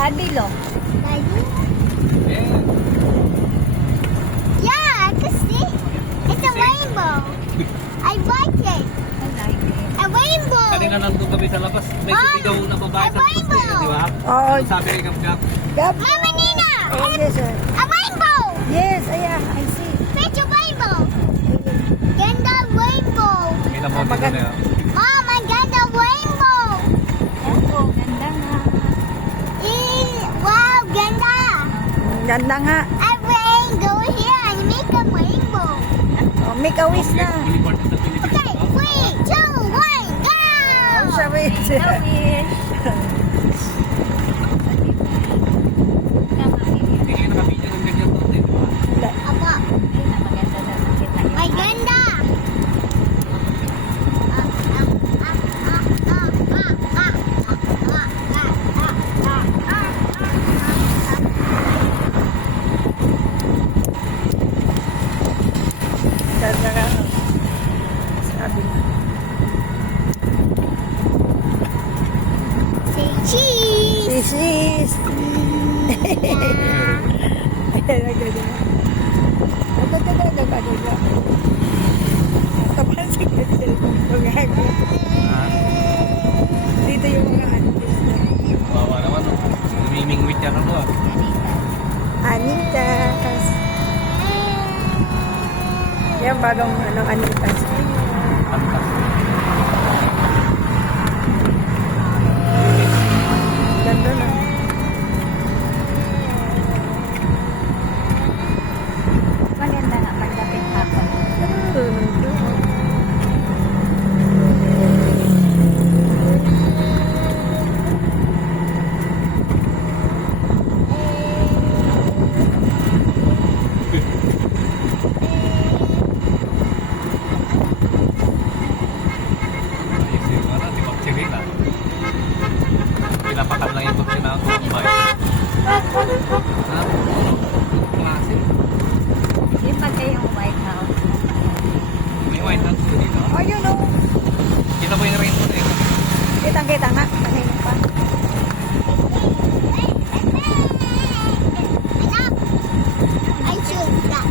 Daddy, look. Daddy? Yeah. Yeah, I can see. It's a rainbow. I like it. I like it. A rainbow. Kanina nandun kami sa labas. May sumigaw na babae sa labas kayo, di ba? Oo. Ano sabi ni Gab? Gab. Mama Nina. Oh, yes, sir. A rainbow. Yes, ayan. I see. It's a rainbow. Ganda rainbow. Kita mo dito na yun. Mom, I got a rainbow. Oo, ganda nga. Wow, ganda. Ganda nga. A rain, go here and make a rainbow. Oh, make a wish na. Unicorn sa Pilipinas. Okay, 3, 2, 1, go! Oh, siya wish. I wish. Hindi kayo nakapidya ng ganyan doon, di ba? Apa, Ay, maganda na nakita yung ay ganda. Ganda nga. Sabi na. Say cheese. Sis. Ayan, ganda. Ganda. Kapansin ka cellphone ko nga. Dito yung mga artista. Bawa naman, no? Namimingwit yan ako, ah. Anita. Yan bagong Anita. Fantastic. Ganda na. maganda nga pagdating hapon. Ayos yung ano, di ba Chirina? Pinapakan lang yung kung sinakubay. Ha? Klase. Yung pagka yung White House. May white hat po dito. Oh, yun o. Kita mo yung rainbow na yun. Kitang-kita nga. Kanina pa. Anak, I choose that.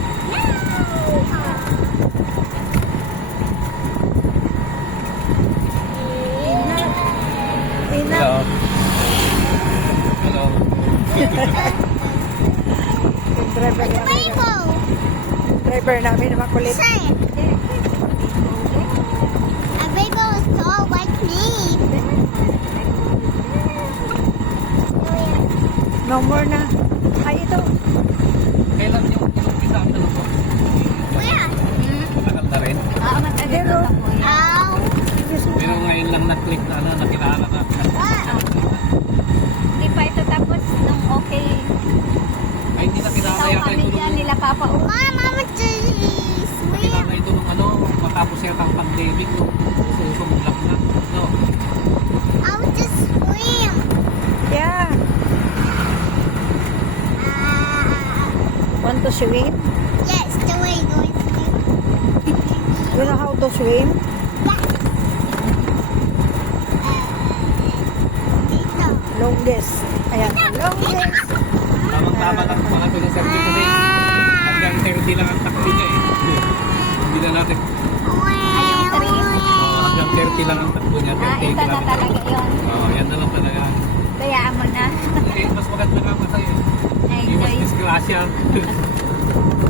Ina. Hello. Yung driver It's a namin. rainbow. Driver namin na makulit. Say, a rainbow is all like me. No more na. Ay, ito. Kailan yung inumpisa ang ano po? Where? Matagal na rin. Matagal na ako yan. Ow. Pero ngayon lang na-click na ano, nakilala na. Hindi pa ito tapos nung okay. Ay, hindi nakilala Sa yata ito pamilya nung nila Papa Mom, Mama, cheese. nakilala ito nung ano, matapos yata ang pandemic nung susumulak na. No? I'll just swim. Yeah. Want to swim? Yes, the way going swim. You know how to swim? Yes. Dito. Longest. Ayan. Longest. Tamang-tama lang mga ito ng service kasi hanggang 30 lang ang takbo niya eh. Hindi na natin, Ayong trees. hanggang 30 lang ang takbo niya, 30 Ito na kilometers. talaga yun. Yan na lang talaga. Kayaan mo na. Kasi mas maganda nga pa sa'yo. Hindi mas Enjoy. disgrasya.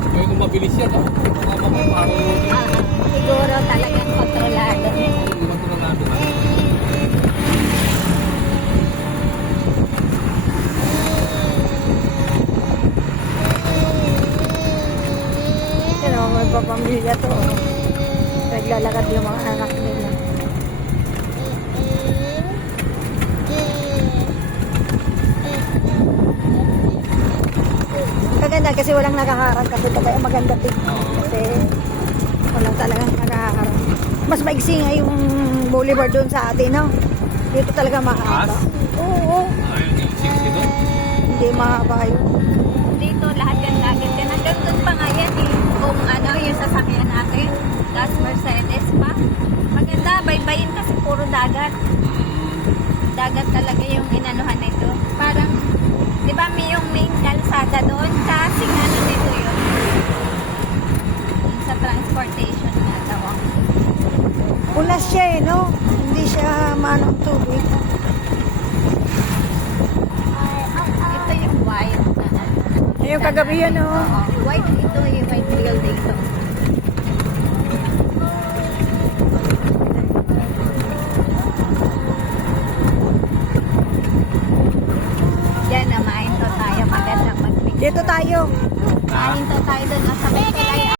Kaya kung mabilis yan, no? Mga mapaparo yun. Siguro talagang kontrolado. Hindi matulungado na. Yan o, may papamilya to. Oh. Naglalakad yung mga anak nila. Kaganda kasi walang nakaharang kasi talaga maganda tingnan. Kasi walang talagang nakaharang. Mas maigsi nga yung boulevard doon sa atin, no? Dito talaga mahaba. Oo, Ayun, yung 60 doon. hindi mahaba yun. Dito lahat yan lagit yan. Hanggang doon pa nga yan eh. Kung ano yung sasakyan natin. Gas Mercedes pa. Maganda, baybayin kasi puro dagat. Dagat talaga yung inanuhan nito. Parang Kita mo. Ulas siya eh, no? Hindi siya manong tubig. Ito yung white. Ayun, kagabi yan, no? Oo, white ito, yung white building ito. Yan na, mainto tayo. Magandang mag-picture. Dito tayo. Mainto tayo doon. Nasa may